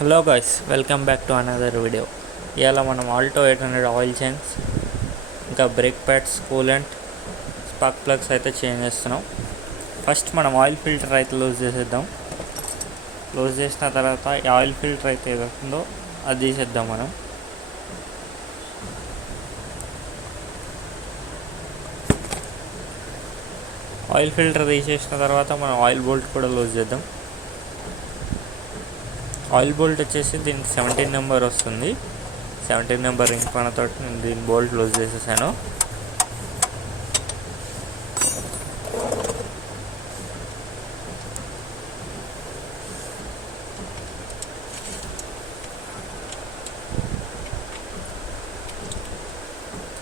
Hello guys, welcome back to another video. ఇవాళ మనం Alto 800 oil change, ఇంకా brake pads, coolant, spark plugs అయితే change చేస్తున్నాం. First మనం ఆయిల్ ఫిల్టర్ అయితే లూజ్ చేసేద్దాం. లూజ్ చేసిన తర్వాత ఆయిల్ ఫిల్టర్ అయితే ఏదవుతుందో అది తీసేద్దాం. మనం ఆయిల్ ఫిల్టర్ తీసేసిన తర్వాత మనం ఆయిల్ బోల్ట్ కూడా లూజ్ చేద్దాం. ఆయిల్ బోల్ట్ వచ్చేసి దీనికి 17 నెంబర్ వస్తుంది. 17 నెంబర్ రింగ్ పనతో నేను దీని బోల్ట్ లూజ్ చేసేసాను.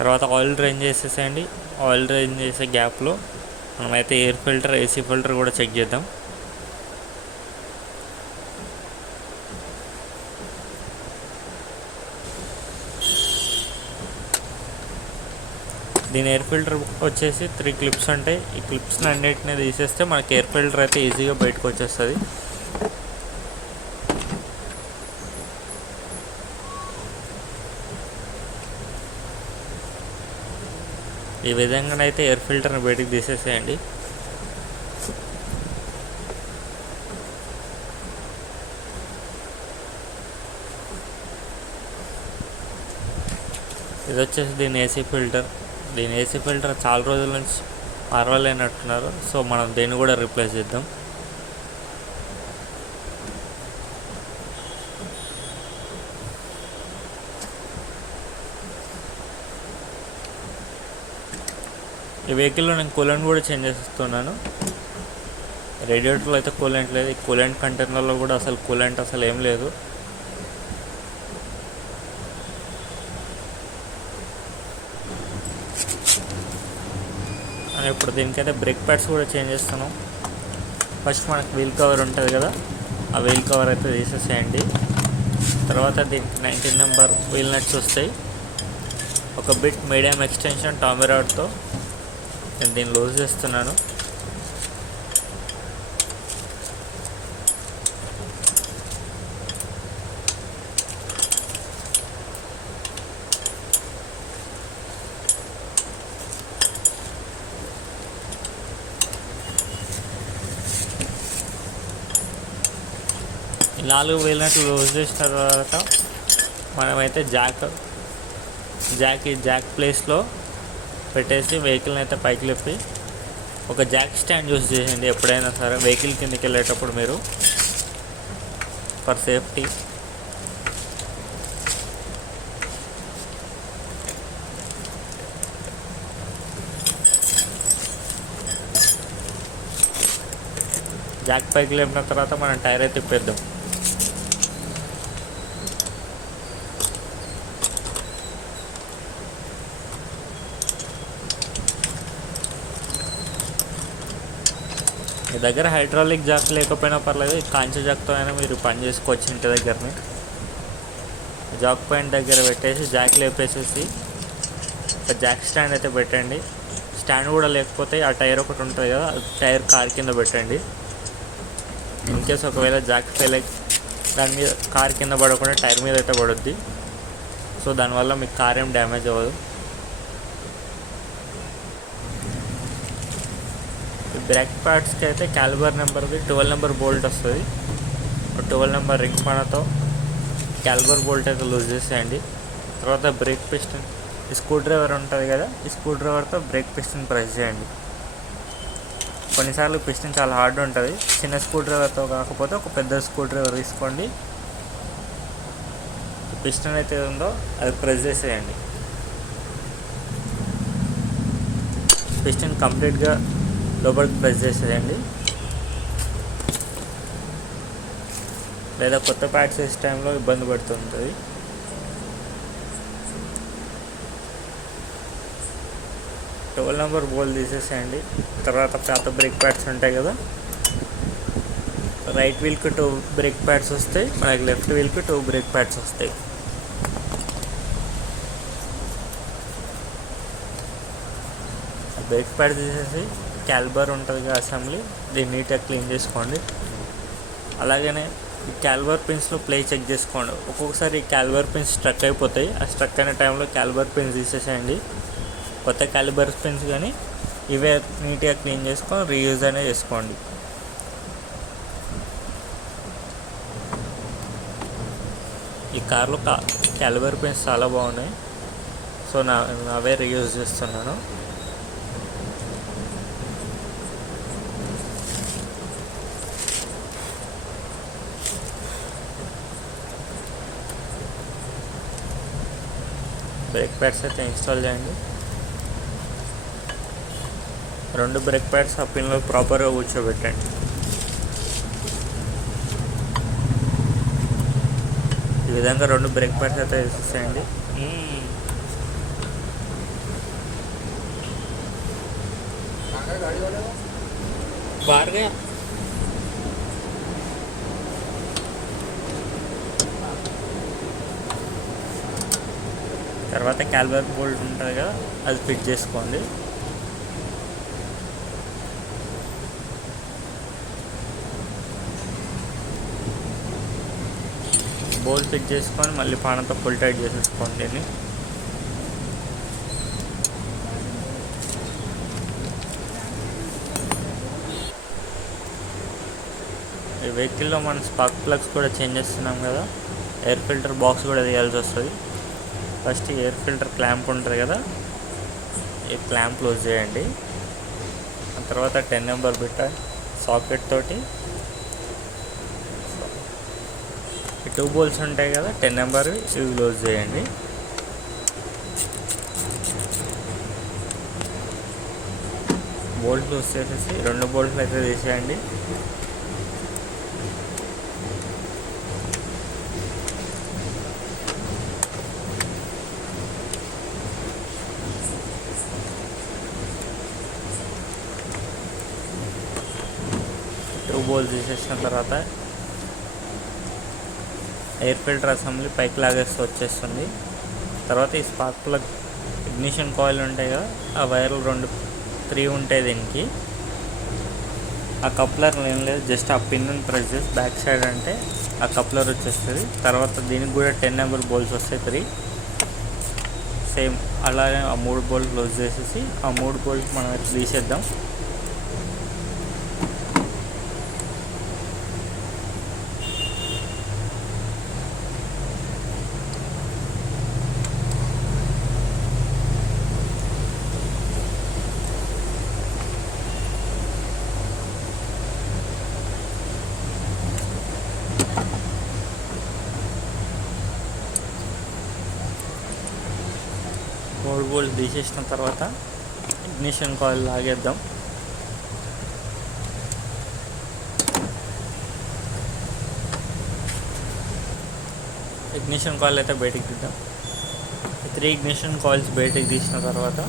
తర్వాత ఆయిల్ డ్రైన్ చేసేసేయండి. ఆయిల్ డ్రైన్ చేసే గ్యాప్లో మనమైతే ఎయిర్ ఫిల్టర్, ఏసీ ఫిల్టర్ కూడా చెక్ చేద్దాం. దీని ఎయిర్ ఫిల్టర్ వచ్చేసి 3 క్లిప్స్ ఉంటాయి. ఈ క్లిప్స్ని అన్నిటిని తీసేస్తే మనకి ఎయిర్ ఫిల్టర్ అయితే ఈజీగా బయటకు వచ్చేస్తుంది. ఈ విధంగానైతే ఎయిర్ ఫిల్టర్ని బయటకు తీసేసేయండి. ఇది వచ్చేసి దీని ఏసీ ఫిల్టర్. దీని ఏసీ ఫిల్టర్ చాలా రోజుల నుంచి పర్వాలేనట్టున్నారు. సో మనం దీన్ని కూడా రీప్లేస్ చేద్దాం. ఈ వెహికల్లో నేను కూలెంట్ కూడా చేంజ్ చేస్తున్నాను. రేడియేటర్లో అయితే కూలెంట్ లేదు. ఈ కూలెంట్ కంటైనర్లో కూడా అసలు కూలెంట్ అసలు ఏం లేదు. ఇప్పుడు దీనికైతే బ్రేక్ ప్యాడ్స్ కూడా చేంజ్ చేస్తున్నాం. ఫస్ట్ మనకు వీల్ కవర్ ఉంటుంది కదా, ఆ వీల్ కవర్ అయితే తీసేసేయండి. తర్వాత దీనికి 19 నెంబర్ వీల్ నట్స్ వస్తాయి. ఒక బిట్ మీడియం ఎక్స్టెన్షన్ టామీ రాడ్తో నేను దీన్ని లూజ్ చేస్తున్నాను. ఈ 4 వీల్ నట్లు లూజ్ చేసిన తర్వాత మనమైతే జాక్ ప్లేస్లో పెట్టేసి వెహికల్ని అయితే పైకి లేపి ఒక జాక్ స్టాండ్ యూజ్ చేయండి ఎప్పుడైనా సరే వెహికల్ కిందకి వెళ్ళేటప్పుడు మీరు, ఫర్ సేఫ్టీ. జాక్ పైకి లేపిన తర్వాత మనం టైర్ అయితే తిప్పేద్దాం. మీ దగ్గర హైడ్రాలిక్ జాక్ లేకపోయినా పర్లేదు, కాంచే జాక్తో అయినా మీరు పని చేసుకోవచ్చు. ఇంటి దగ్గరని జాక్ పాయింట్ దగ్గర పెట్టేసి జాక్ లేపేసేసి ఒక జాక్ స్టాండ్ అయితే పెట్టండి. స్టాండ్ కూడా లేకపోతే ఆ టైర్ ఒకటి ఉంటుంది కదా, టైర్ కార్ కింద పెట్టండి. ఇన్కేస్ ఒకవేళ జాక్ ఫెయిల్ అయి దాని మీద కార్ కింద పడకుండా టైర్ మీద అయితే పడుద్ది. సో దానివల్ల మీకు కార్ ఏం డ్యామేజ్ అవ్వదు. బ్రేక్ ప్యాడ్స్కి అయితే క్యాలిబర్ నెంబర్ది 12 నెంబర్ బోల్ట్ వస్తుంది. 12 నెంబర్ రింగ్ పనతో క్యాలిబర్ బోల్ట్ అయితే లూజ్ చేసేయండి. తర్వాత బ్రేక్ పిస్టన్, ఈ స్క్రూ డ్రైవర్ ఉంటుంది కదా, ఈ స్క్రూ డ్రైవర్తో బ్రేక్ పిస్టన్ ప్రెస్ చేయండి. కొన్నిసార్లు పిస్టన్ చాలా హార్డ్ ఉంటుంది. చిన్న స్క్రూ డ్రైవర్తో కాకపోతే ఒక పెద్ద స్క్రూ డ్రైవర్ తీసుకోండి. పిస్టన్ అయితే ఉందో అది ప్రెస్ చేసేయండి. పిస్టన్ కంప్లీట్గా లోపలికి ప్రెస్ చేసేయండి. లేదా కొత్త ప్యాడ్స్ వేసే టైంలో ఇబ్బంది పడుతుంటుంది. ట్వెల్వ్ నెంబర్ బోల్ తీసేసేయండి. తర్వాత పాత బ్రేక్ ప్యాడ్స్ ఉంటాయి కదా, రైట్ వీల్కి 2 బ్రేక్ ప్యాడ్స్ వస్తాయి, మనకి లెఫ్ట్ వీల్కి 2 బ్రేక్ ప్యాడ్స్ వస్తాయి. బ్రేక్ ప్యాడ్ తీసేసి క్యాలిబర్ ఉంటుంది కదా అసెంబ్లీ, దీన్ని నీట్గా క్లీన్ చేసుకోండి. అలాగనే ఈ క్యాలిబర్ పిన్స్లో ప్లే చెక్ చేసుకోండి. ఒక్కొక్కసారి ఈ క్యాలిబర్ పిన్స్ స్ట్రక్ అయిపోతాయి. ఆ స్ట్రక్ అయిన టైంలో క్యాలిబర్ పిన్స్ తీసేసేయండి. కొత్త క్యాలిబర్ పిన్స్ కానీ ఇవే నీట్గా క్లీన్ చేసుకొని రీయూజ్ అనేది చేసుకోండి. ఈ కార్లో క్యాలిబర్ పిన్స్ చాలా బాగున్నాయి. సో అవే రీయూజ్ చేస్తున్నాను. బ్రేక్ ప్యాడ్స్ అయితే ఇన్స్టాల్ చేయండి. 2 బ్రేక్ ప్యాడ్స్ ఆ పిన్లో ప్రాపర్గా కూర్చోబెట్టండి. ఈ విధంగా 2 బ్రేక్ ప్యాడ్స్ అయితే వేసేసేయండి. బార్గా తర్వాత క్యాలిబర్ బోల్ట్ ఉంటుంది కదా, అది ఫిట్ చేసుకోండి. బోల్ట్ ఫిట్ చేసుకొని మళ్ళీ పానంతో ఫుల్ టైట్ చేసేసుకోండి. దీన్ని ఈ వెహికల్లో మనం స్పార్క్ ప్లగ్స్ కూడా చేంజ్ చేస్తున్నాం కదా, ఎయిర్ ఫిల్టర్ బాక్స్ కూడా తీయాల్సి వస్తుంది. ఫస్ట్ ఎయిర్ ఫిల్టర్ క్లాంప్ ఉంటుంది కదా, ఈ క్లాంప్ క్లోజ్ చేయండి. ఆ తర్వాత 10 నెంబర్ బిట్ సాకెట్ తోటి ఈ 2 బోల్ట్స్ ఉంటాయి కదా 10 నెంబర్, ఇవి క్లోజ్ చేయండి. బోల్ట్ క్లోజ్ చేసేసి 2 బోల్ట్లు అయితే తీసేయండి. బోల్ట్ తీసేసిన తర్వాత ఎయిర్ ఫిల్టర్ అసెంబ్లీ పైకి లాగేస్తూ వచ్చేస్తుంది. తర్వాత ఈ స్పార్క్ ప్లగ్ ఇగ్నిషన్ కాయిల్ ఉంటాయి కదా, ఆ వైర్లు 3 ఉంటాయి దీనికి. ఆ కప్లర్ ఏం లేదు, జస్ట్ ఆ పిన్ ప్రెస్ చేసి బ్యాక్ సైడ్ అంటే ఆ కప్లర్ వచ్చేస్తుంది. తర్వాత దీనికి కూడా 10 నెంబర్ బోల్ట్స్ వస్తాయి 3. సేమ్ అలాగే ఆ 3 బోల్ట్ క్లోజ్ చేసేసి ఆ 3 బోల్ట్ మనం తీసేద్దాం. మూడు బోల్ట్ తీసేసిన తర్వాత ఇగ్నిషన్ కాయిల్ లాగేద్దాం. ఇగ్నిషన్ కాయిల్ అయితే బయటికి తీద్దాం. 3 ఇగ్నిషన్ కాయిల్స్ బయటికి తీసిన తర్వాత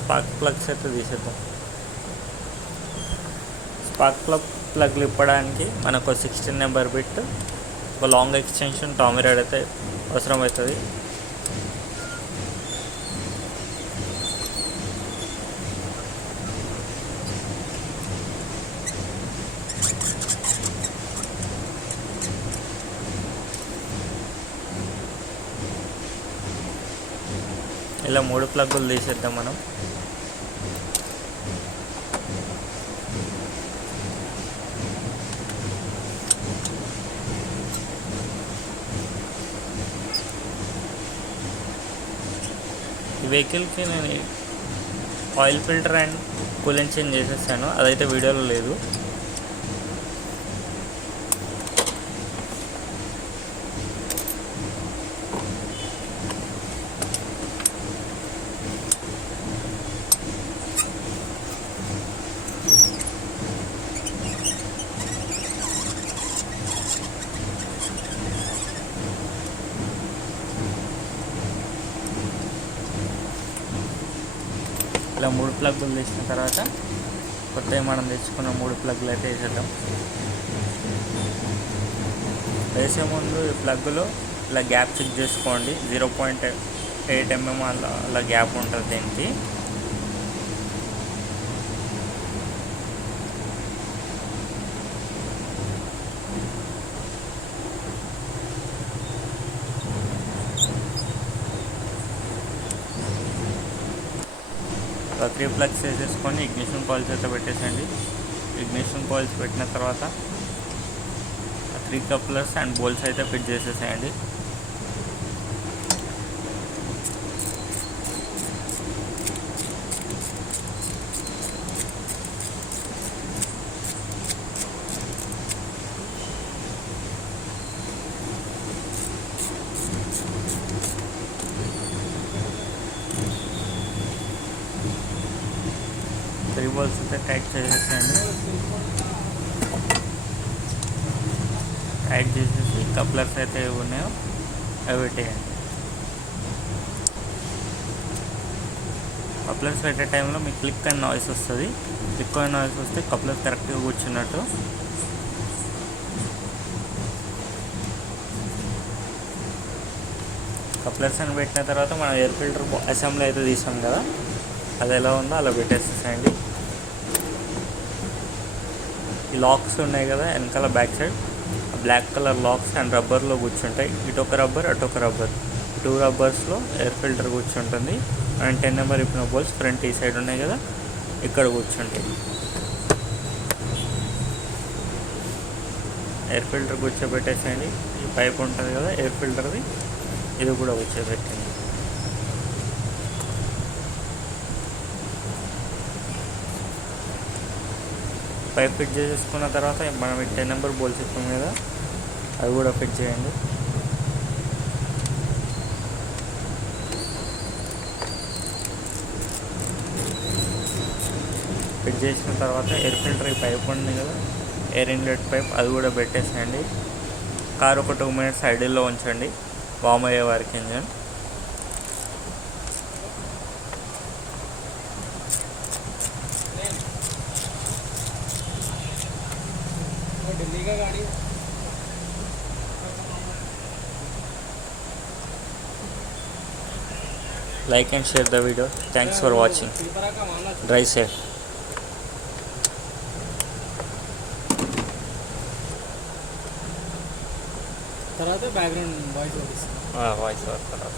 స్పార్క్ ప్లగ్స్ అయితే తీసేద్దాం. స్పార్క్ ప్లగ్లు ఇప్పడానికి మనకు 16 నెంబర్ బిట్, ఒక లాంగ్ ఎక్స్టెన్షన్ టామిరాడ్ అయితే అవసరం అవుతుంది. ఇలా 3 ప్లగ్గులు తీసేద్దాం మనం. ఈ వెహికల్కి నేను oil filter and coolant change చేసేసాను, అదైతే వీడియోలో లేదు. ఇలా 3 ప్లగ్గులు తీసిన తర్వాత కొత్తవి మనం తెచ్చుకున్న 3 ప్లగ్గులు అయితే వేసేద్దాం. వేసే ముందు ఈ ప్లగ్గులో ఇలా గ్యాప్ చెక్ చేసుకోండి. 0.8 mm అలా గ్యాప్ ఉంటుంది దీనికి. ఒక 3 ప్లగ్స్ వేసేసుకొని ఇగ్నిషన్ కాయిల్స్ అయితే పెట్టేసండి. ఇగ్నిషన్ కాయిల్స్ పెట్టిన తర్వాత 3 కప్లర్స్ అండ్ బోల్స్ అయితే ఫిట్ చేసేసేయండి. త్రీ బోల్స్ అయితే టైట్ చేసేసేయండి. టైట్ చేసేసి కప్లర్స్ అయితే ఏవి ఉన్నాయో అవి పెట్టేయండి. కప్లర్స్ పెట్టే టైంలో మీకు క్లిక్ అండ్ నాయిస్ వస్తుంది. క్లిక్ అండ్ నాయిస్ వస్తే కప్లర్స్ కరెక్ట్గా కూర్చున్నట్టు. కప్లర్స్ అని పెట్టిన తర్వాత మనం ఎయిర్ ఫిల్టర్ అసెంబ్లీ అయితే తీసాం కదా, అది ఎలా ఉందో అలా పెట్టేసేయండి. ఈ లాక్స్ ఉన్నాయి కదా వెనకాల back side, black colour locks and రబ్బర్లో కూర్చుంటాయి. ఇటు ఒక రబ్బర్ అటు ఒక రబ్బర్, 2 రబ్బర్స్లో ఎయిర్ ఫిల్టర్ కూర్చుంటుంది. అండ్ 10 నెంబర్ ఇప్పిన బోల్స్ ఫ్రంట్ ఈ సైడ్ ఉన్నాయి కదా ఇక్కడ కూర్చుంటాయి. Air filter కూర్చోబెట్టేసేయండి. ఈ పైప్ ఉంటుంది కదా ఎయిర్ ఫిల్టర్ది, ఇది కూడా కూర్చోబెట్టండి. పైప్ ఫిట్ చేసేసుకున్న తర్వాత మనం 10 నెంబర్ బోల్స్ ఇస్తాం కదా అవి కూడా ఫిట్ చేయండి. ఫిట్ చేసిన తర్వాత ఎయిర్ ఫిల్టర్ పైప్ ఉంది కదా ఎయిర్ ఇన్లెట్ పైప్ అది కూడా పెట్టేసేయండి. కార్ ఒక 2 మినిట్స్ ఐడిల్లో ఉంచండి వామ్ అయ్యే వరకు engine. Like and share the video. Thanks for watching. Drive safe. తర్వాత background voice over voice over తర్వాత